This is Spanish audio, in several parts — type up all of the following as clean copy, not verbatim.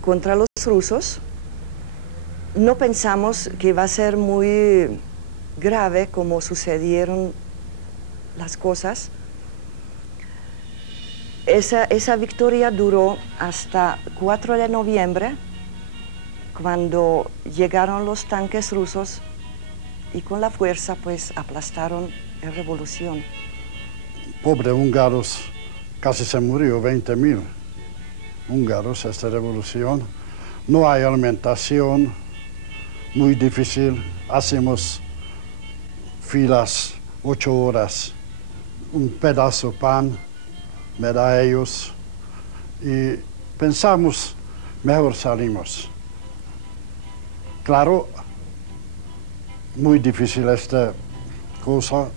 contra los rusos. No pensamos que iba a ser muy grave como sucedieron las cosas. Esa victoria duró hasta 4 de noviembre, cuando llegaron los tanques rusos y con la fuerza pues aplastaron la revolución. Pobres húngaros, casi se murió 20.000 húngaros esta revolución. No hay alimentación, muy difícil. Hacemos filas 8 horas, un pedazo de pan me da a ellos y pensamos, mejor salimos. Claro, muy difícil esta cosa,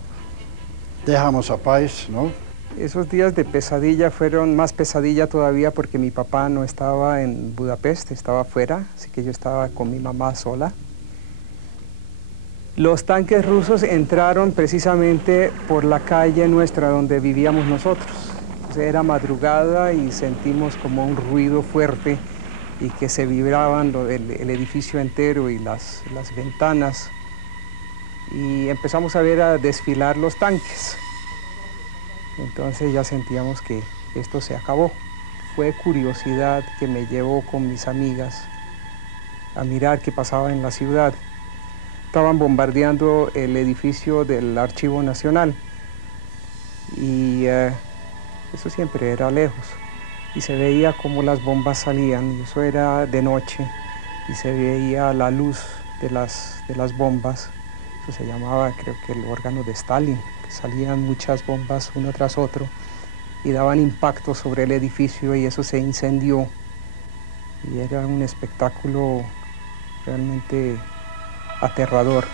dejamos a país, ¿no? Esos días de pesadilla fueron más pesadilla todavía porque mi papá no estaba en Budapest, estaba afuera, así que yo estaba con mi mamá sola. Los tanques rusos entraron precisamente por la calle nuestra donde vivíamos nosotros. Entonces era madrugada y sentimos como un ruido fuerte y que se vibraban el edificio entero y las ventanas. Y empezamos a ver a desfilar los tanques. Entonces ya sentíamos que esto se acabó. Fue curiosidad que me llevó con mis amigas a mirar qué pasaba en la ciudad. Estaban bombardeando el edificio del Archivo Nacional y eso siempre era lejos y se veía cómo las bombas salían, y eso era de noche y se veía la luz de las bombas. Eso se llamaba, creo que, el órgano de Stalin, que salían muchas bombas uno tras otro y daban impacto sobre el edificio y eso se incendió y era un espectáculo realmente aterrador.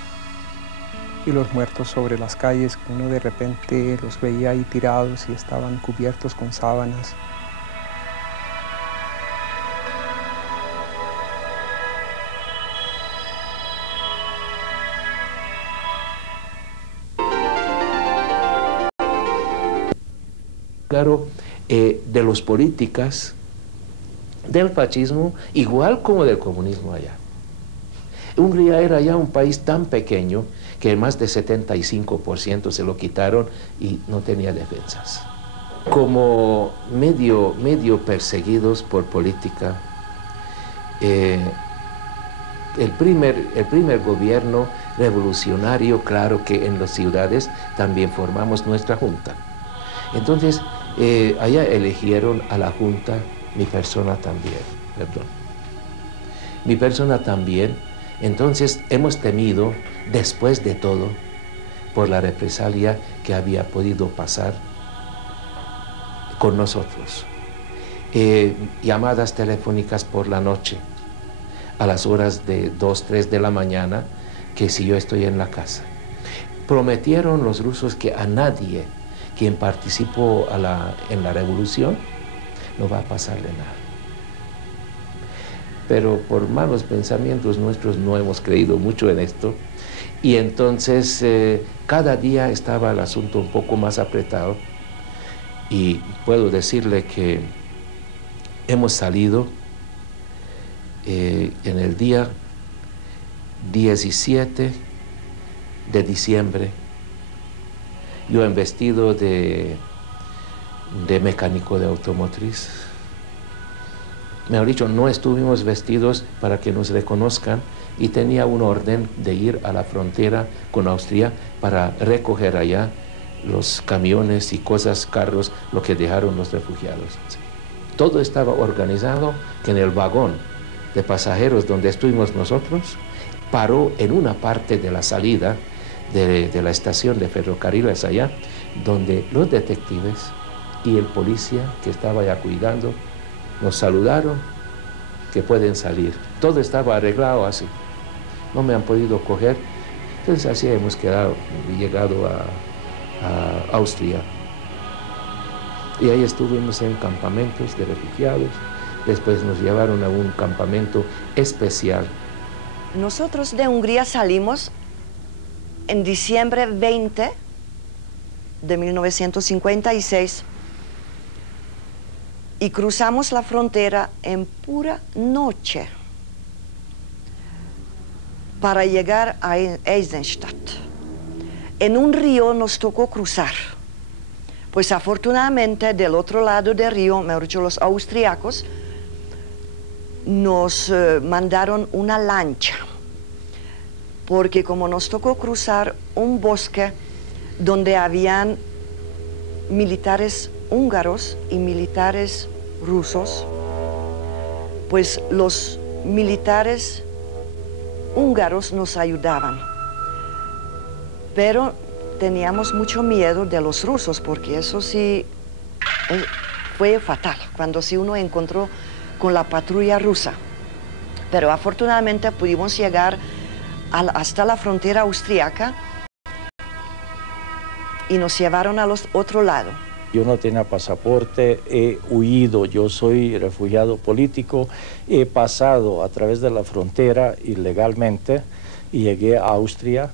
Y los muertos sobre las calles, uno de repente los veía ahí tirados y estaban cubiertos con sábanas. Claro, de los políticas, del fascismo, igual como del comunismo allá. Hungría era ya un país tan pequeño que más de 75% se lo quitaron y no tenía defensas. Como medio perseguidos por política, el primer gobierno revolucionario, claro que en las ciudades también formamos nuestra junta. Entonces, allá eligieron a la junta, mi persona también, perdón. Mi persona también. Entonces hemos temido, después de todo, por la represalia que había podido pasar con nosotros. Llamadas telefónicas por la noche, a las horas de 2, 3 de la mañana, que si yo estoy en la casa. Prometieron los rusos que a nadie quien participó en la revolución no va a pasarle nada. Pero por malos pensamientos nuestros no hemos creído mucho en esto y entonces cada día estaba el asunto un poco más apretado y puedo decirle que hemos salido en el día 17 de diciembre, yo en vestido de mecánico de automotriz. Mejor dicho, no estuvimos vestidos para que nos reconozcan y tenía un orden de ir a la frontera con Austria para recoger allá los camiones y cosas, carros, lo que dejaron los refugiados. Todo estaba organizado, que en el vagón de pasajeros donde estuvimos nosotros, paró en una parte de la salida de la estación de ferrocarriles allá, donde los detectives y el policía que estaba allá cuidando nos saludaron, que pueden salir. Todo estaba arreglado así. No me han podido coger. Entonces así hemos llegado a Austria. Y ahí estuvimos en campamentos de refugiados. Después nos llevaron a un campamento especial. Nosotros de Hungría salimos en diciembre 20 de 1956. y cruzamos la frontera en pura noche para llegar a Eisenstadt. En un río nos tocó cruzar. Pues afortunadamente del otro lado del río, mejor dicho, los austriacos, nos mandaron una lancha, porque como nos tocó cruzar un bosque donde habían militares húngaros y militares rusos, pues los militares húngaros nos ayudaban. Pero teníamos mucho miedo de los rusos, porque eso sí fue fatal, cuando sí uno encontró con la patrulla rusa. Pero afortunadamente pudimos llegar hasta la frontera austriaca y nos llevaron al otro lado. Yo no tenía pasaporte, he huido, yo soy refugiado político, he pasado a través de la frontera ilegalmente y llegué a Austria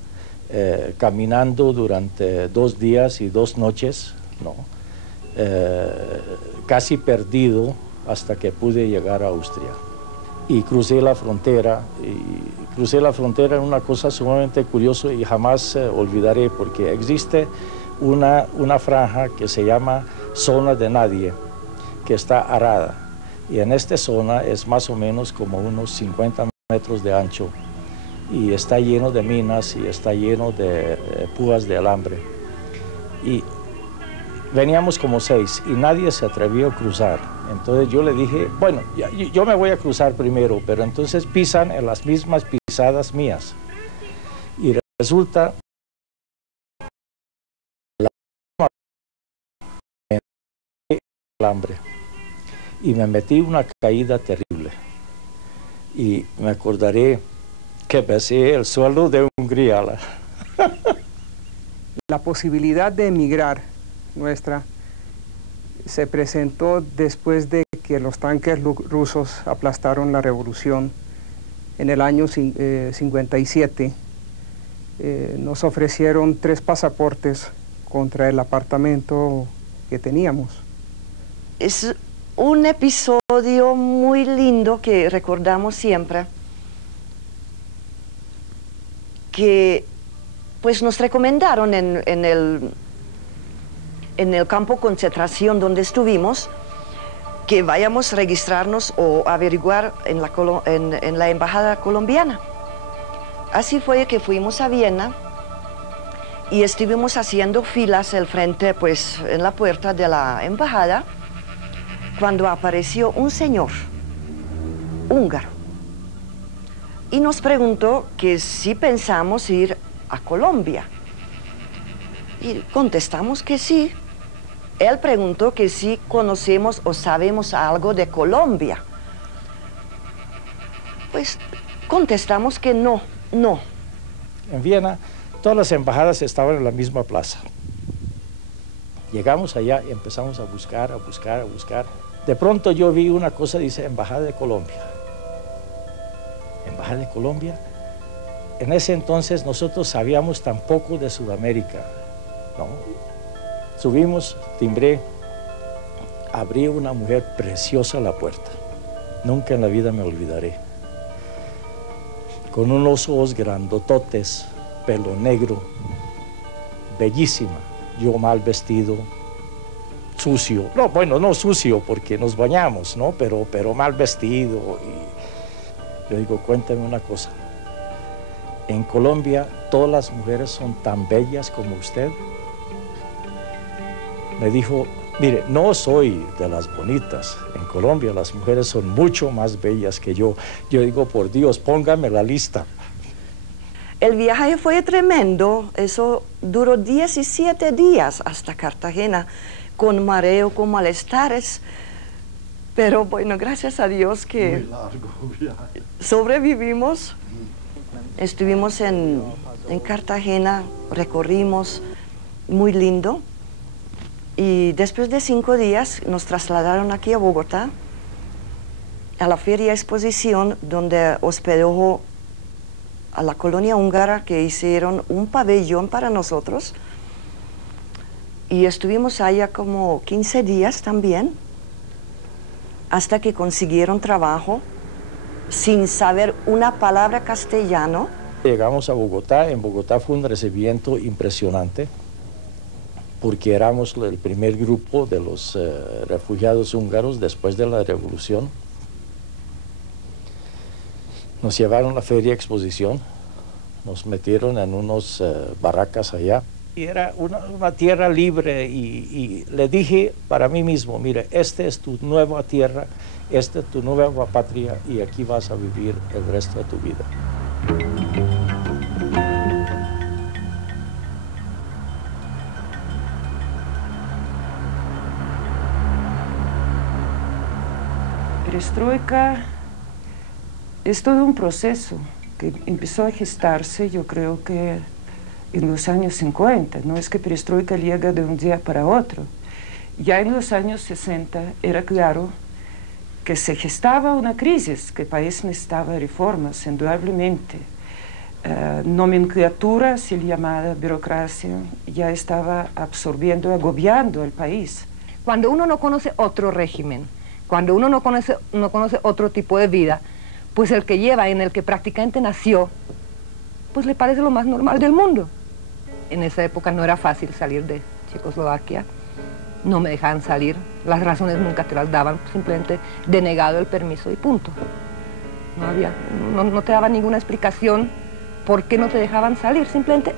caminando durante 2 días y 2 noches, ¿no? Casi perdido hasta que pude llegar a Austria. Y crucé la frontera en una cosa sumamente curiosa y jamás olvidaré, porque existe una franja que se llama zona de nadie, que está arada, y en esta zona es más o menos como unos 50 metros de ancho, y está lleno de minas y está lleno de púas de alambre. Y veníamos como 6 y nadie se atrevió a cruzar. Entonces yo le dije, bueno, yo me voy a cruzar primero, pero entonces pisan en las mismas pisadas mías. Y resulta alambre y me metí una caída terrible. Y me acordaré que besé el suelo de Hungría. La posibilidad de emigrar nuestra se presentó después de que los tanques rusos aplastaron la revolución en el año 57. Nos ofrecieron 3 pasaportes contra el apartamento que teníamos. Es un episodio muy lindo que recordamos siempre, que pues nos recomendaron en el campo de concentración donde estuvimos, que vayamos a registrarnos o averiguar en la embajada colombiana. Así fue que fuimos a Viena y estuvimos haciendo filas al frente, pues en la puerta de la embajada, cuando apareció un señor húngaro y nos preguntó que si pensamos ir a Colombia. Y contestamos que sí. Él preguntó que si conocemos o sabemos algo de Colombia. Pues contestamos que no. En Viena, todas las embajadas estaban en la misma plaza. Llegamos allá y empezamos a buscar. De pronto yo vi una cosa, dice Embajada de Colombia. Embajada de Colombia. En ese entonces nosotros sabíamos tan poco de Sudamérica, ¿no? Subimos, timbré, abrió una mujer preciosa la puerta. Nunca en la vida me olvidaré. Con unos ojos grandototes, pelo negro, bellísima. Yo mal vestido, sucio. No, bueno, no sucio porque nos bañamos, ¿no? Pero mal vestido. Y yo digo, cuéntame una cosa. ¿En Colombia todas las mujeres son tan bellas como usted? Me dijo, mire, no soy de las bonitas. En Colombia las mujeres son mucho más bellas que yo. Yo digo, por Dios, póngame la lista. El viaje fue tremendo. Eso duró 17 días hasta Cartagena, con mareo, con malestares. Pero bueno, gracias a Dios que Muy largo viaje. sobrevivimos. Estuvimos en Cartagena, recorrimos, muy lindo. Y después de 5 días nos trasladaron aquí a Bogotá, a la Feria Exposición, donde hospedó a la colonia húngara, que hicieron un pabellón para nosotros. Y estuvimos allá como 15 días también. hasta que consiguieron trabajo sin saber una palabra castellano. Llegamos a Bogotá. En Bogotá fue un recibimiento impresionante porque éramos el primer grupo de los refugiados húngaros después de la revolución. Nos llevaron a la feria exposición, nos metieron en unos barracas allá. Y era una tierra libre y le dije para mí mismo, mire, esta es tu nueva tierra, esta es tu nueva patria y aquí vas a vivir el resto de tu vida. Perestroika es todo un proceso que empezó a gestarse, yo creo que en los años 50, no es que perestroika llega de un día para otro. Ya en los años 60 era claro que se gestaba una crisis, que el país necesitaba reformas, indudablemente. Nomenclatura, así llamada burocracia, ya estaba absorbiendo, agobiando al país. Cuando uno no conoce otro régimen, cuando uno no conoce otro tipo de vida, pues el que lleva, en el que prácticamente nació, pues le parece lo más normal del mundo. En esa época no era fácil salir de Checoslovaquia, no me dejaban salir, las razones nunca te las daban, simplemente denegado el permiso y punto. No te daban ninguna explicación por qué no te dejaban salir, simplemente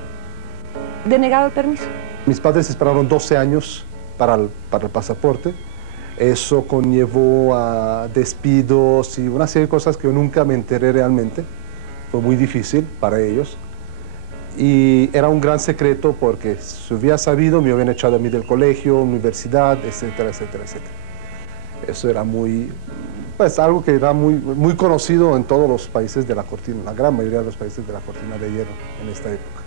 denegado el permiso. Mis padres esperaron 12 años para el pasaporte. Eso conllevó a despidos y una serie de cosas que yo nunca me enteré realmente. Fue muy difícil para ellos. Y era un gran secreto porque si hubiera sabido me hubieran echado a mí del colegio, universidad, etcétera, etcétera, etcétera. Eso era algo que era muy conocido en todos los países de la cortina, la gran mayoría de los países de la cortina de hierro en esta época.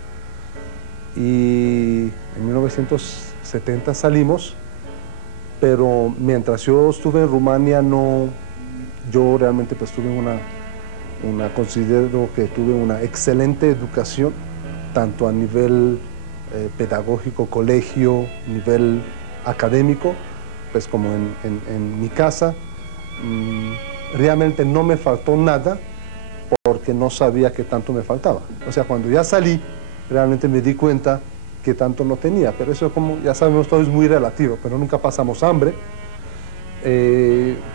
Y en 1970 salimos, pero mientras yo estuve en Rumania, yo realmente pues tuve considero que tuve una excelente educación, tanto a nivel pedagógico, colegio, nivel académico, pues como en mi casa. Realmente no me faltó nada porque no sabía qué tanto me faltaba. O sea, cuando ya salí, realmente me di cuenta que tanto no tenía, pero eso, como ya sabemos, todo es muy relativo, pero nunca pasamos hambre.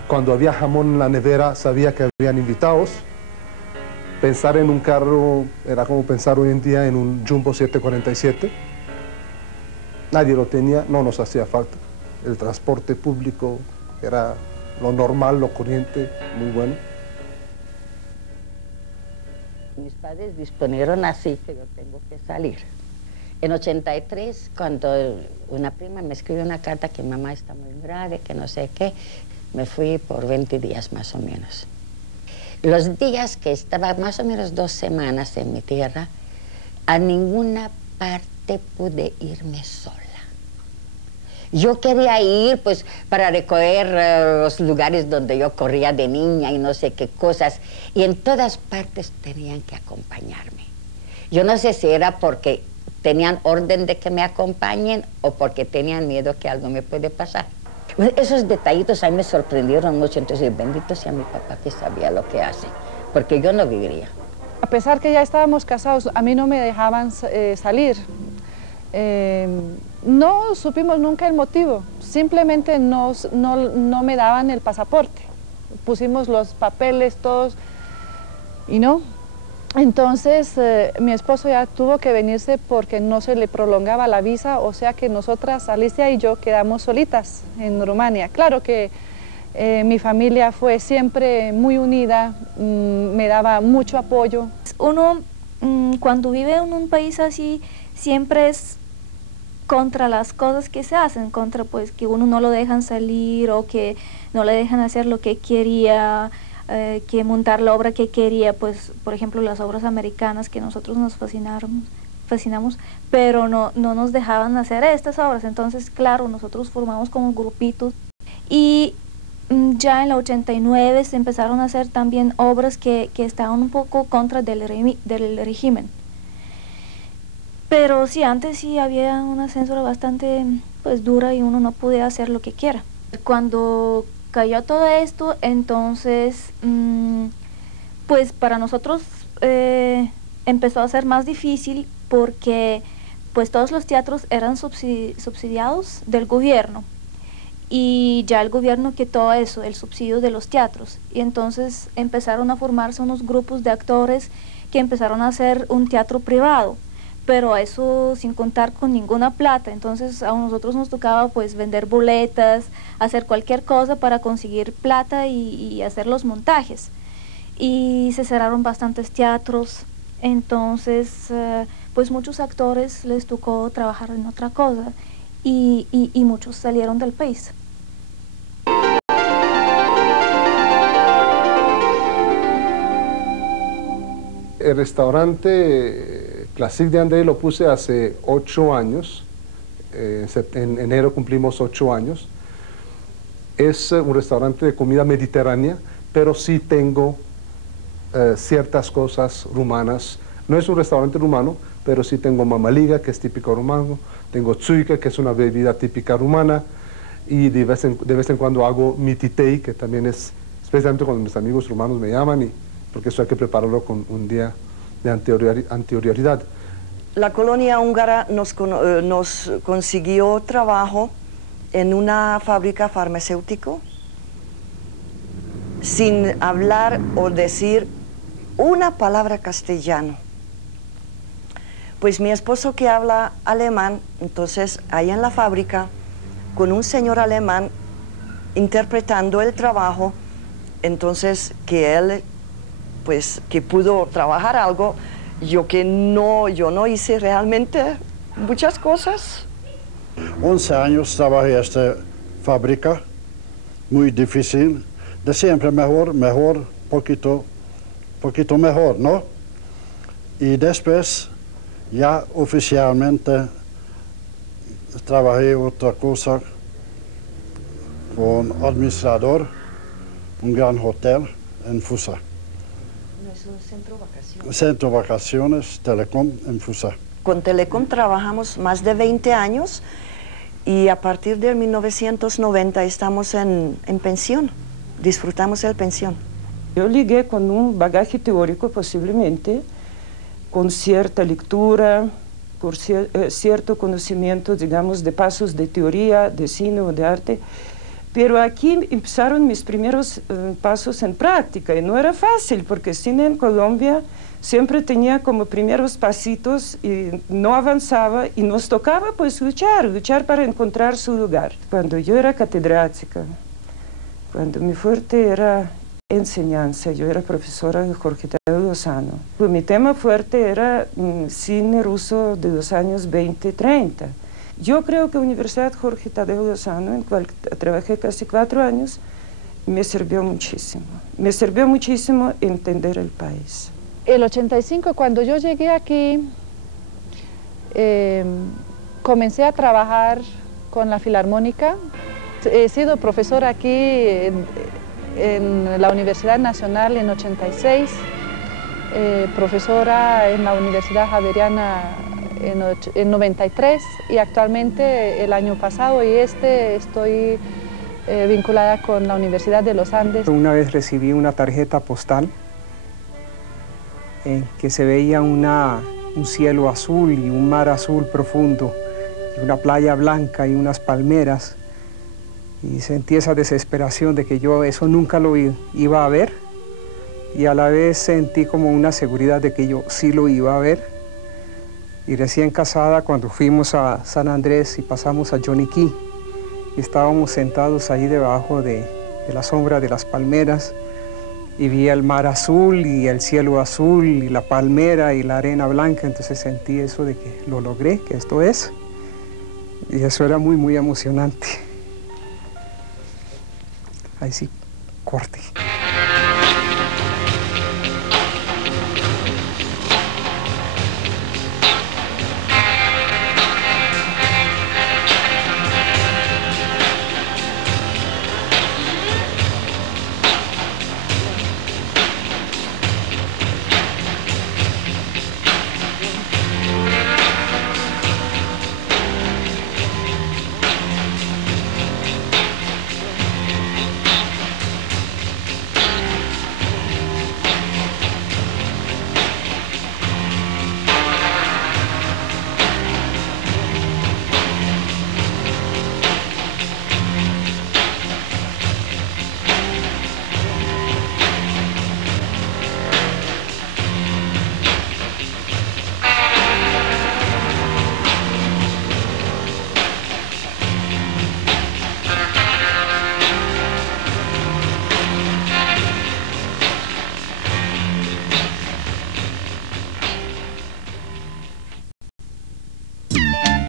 Cuando había jamón en la nevera, sabía que habían invitados. Pensar en un carro era como pensar hoy en día en un Jumbo 747. Nadie lo tenía, no nos hacía falta. El transporte público era lo normal, lo corriente, muy bueno. Mis padres disponieron así que yo tengo que salir. En 83, cuando una prima me escribió una carta que mamá está muy grave, que no sé qué, me fui por 20 días más o menos. Los días que estaba más o menos 2 semanas en mi tierra, a ninguna parte pude irme sola. Yo quería ir pues para recorrer los lugares donde yo corría de niña y no sé qué cosas, y en todas partes tenían que acompañarme. Yo no sé si era porque tenían orden de que me acompañen o porque tenían miedo que algo me puede pasar. Esos detallitos a mí me sorprendieron mucho, entonces bendito sea mi papá que sabía lo que hace, porque yo no viviría. A pesar que ya estábamos casados, a mí no me dejaban salir. No supimos nunca el motivo, simplemente no me daban el pasaporte. Pusimos los papeles todos y no. Entonces mi esposo ya tuvo que venirse porque no se le prolongaba la visa, o sea que nosotras, Alicia y yo, quedamos solitas en Rumania. Claro que mi familia fue siempre muy unida, me daba mucho apoyo. Uno cuando vive en un país así siempre es contra las cosas que se hacen, contra pues que uno no lo dejan salir o que no le dejan hacer lo que quería, que montar la obra que quería, pues por ejemplo las obras americanas que nosotros nos fascinamos, pero no nos dejaban hacer estas obras. Entonces claro, nosotros formamos como grupitos y ya en la 89 se empezaron a hacer también obras que estaban un poco contra del régimen. Pero sí, antes sí había una censura bastante pues dura y uno no podía hacer lo que quiera. Cuando cayó todo esto, entonces, pues para nosotros empezó a ser más difícil porque pues todos los teatros eran subsidiados del gobierno y ya el gobierno quitó eso, el subsidio de los teatros, y entonces empezaron a formarse unos grupos de actores que empezaron a hacer un teatro privado, pero eso sin contar con ninguna plata. Entonces a nosotros nos tocaba pues vender boletas, hacer cualquier cosa para conseguir plata y hacer los montajes, y se cerraron bastantes teatros. Entonces pues muchos actores les tocó trabajar en otra cosa y muchos salieron del país. El restaurante Classique de André lo puse hace 8 años, en enero cumplimos 8 años. Es un restaurante de comida mediterránea, pero sí tengo ciertas cosas rumanas. No es un restaurante rumano, pero sí tengo mamaliga, que es típico rumano, tengo tsuika, que es una bebida típica rumana, y de vez en cuando hago mititei, que también es, especialmente cuando mis amigos rumanos me llaman, porque eso hay que prepararlo con un día de anterioridad. La colonia húngara nos consiguió trabajo en una fábrica farmacéutica sin hablar o decir una palabra castellano. Pues mi esposo, que habla alemán, entonces ahí en la fábrica, con un señor alemán interpretando el trabajo, entonces que él, pues que pudo trabajar algo, yo no hice realmente muchas cosas. 11 años trabajé en esta fábrica, muy difícil, de siempre mejor, poquito mejor, ¿no? Y después ya oficialmente trabajé otra cosa con administrador, un gran hotel en Fusa. No, es un centro de vacaciones. Centro de vacaciones, Telecom en Fusa. Con Telecom trabajamos más de 20 años y a partir de 1990 estamos en pensión, disfrutamos el pensión. Yo ligué con un bagaje teórico posiblemente, con cierta lectura, por cierto conocimiento, digamos, de pasos de teoría, de cine o de arte, pero aquí empezaron mis primeros pasos en práctica y no era fácil porque cine en Colombia siempre tenía como primeros pasitos y no avanzaba y nos tocaba pues luchar para encontrar su lugar. Cuando yo era catedrática, cuando mi fuerte era enseñanza, yo era profesora de Jorge Tadeo Lozano, pues mi tema fuerte era cine ruso de los años 20-30. Yo creo que la Universidad Jorge Tadeo Lozano, en la cual trabajé casi 4 años, me sirvió muchísimo. Me sirvió muchísimo entender el país. El 85, cuando yo llegué aquí, comencé a trabajar con la Filarmónica. He sido profesora aquí en la Universidad Nacional en 86, profesora en la Universidad Javeriana en 93 y actualmente el año pasado y estoy vinculada con la Universidad de los Andes. Una vez recibí una tarjeta postal en que se veía un cielo azul y un mar azul profundo y una playa blanca y unas palmeras, y sentí esa desesperación de que yo eso nunca lo iba a ver, y a la vez sentí como una seguridad de que yo sí lo iba a ver. Y recién casada, cuando fuimos a San Andrés y pasamos a Yoniquí, y estábamos sentados ahí debajo de la sombra de las palmeras, y vi el mar azul y el cielo azul y la palmera y la arena blanca, entonces sentí eso de que lo logré, que esto es, y eso era muy, muy emocionante. Ahí sí, corte.